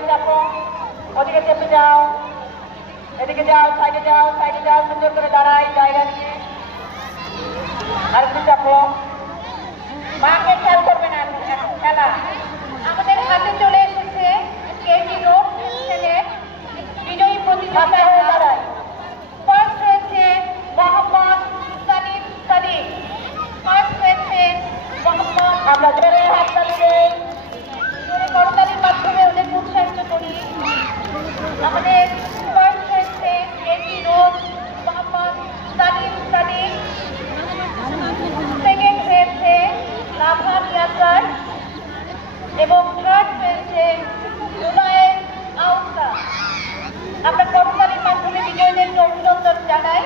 ওদিকে চাপো, ওদিকে চেপে যাও, এদিকে যাও, সাইডে যাও, সুন্দর করে দাঁড়াই জায়গা নিয়ে। আর একটু চাপো, মাকে খেয়াল করবে না, এখন খেলা। আমাদের হাতে চলে এসেছে কেটি রোড সেকশনের বিজয়ী প্রতিযোগিতা। দাঁড়ায় ফার্স্ট হয়েছে মোহাম্মদ সানিম সাদিক, ফার্স্ট হয়েছে মোহাম্মদ। আমরা ধরে হাততালি দেই, করতালির মাধ্যমে ওদের উৎসাহিত করি। আমাদের ফার্স্ট হয়েছে Katie road Mohammad Sanim Sadiq, second হয়েছে লাভান ইয়াসার এবং থার্ড হয়েছে জুবায়ের আউসা। আমরা করতালির মাধ্যমে বিজয়ীদেরকে অভিনন্দন জানাই।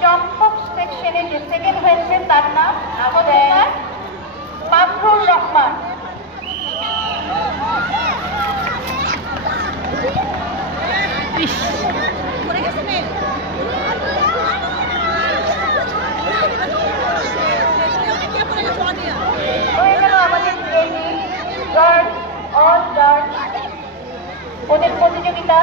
চম্পক সেকশনে যে সেকেন্ড হয়েছে তার নাম আমাদের মাফরুর রহমান। হয়ে গেল আমাদের ট্রেনিং গার্ড অল গার্ড ওদের প্রতিযোগিতা।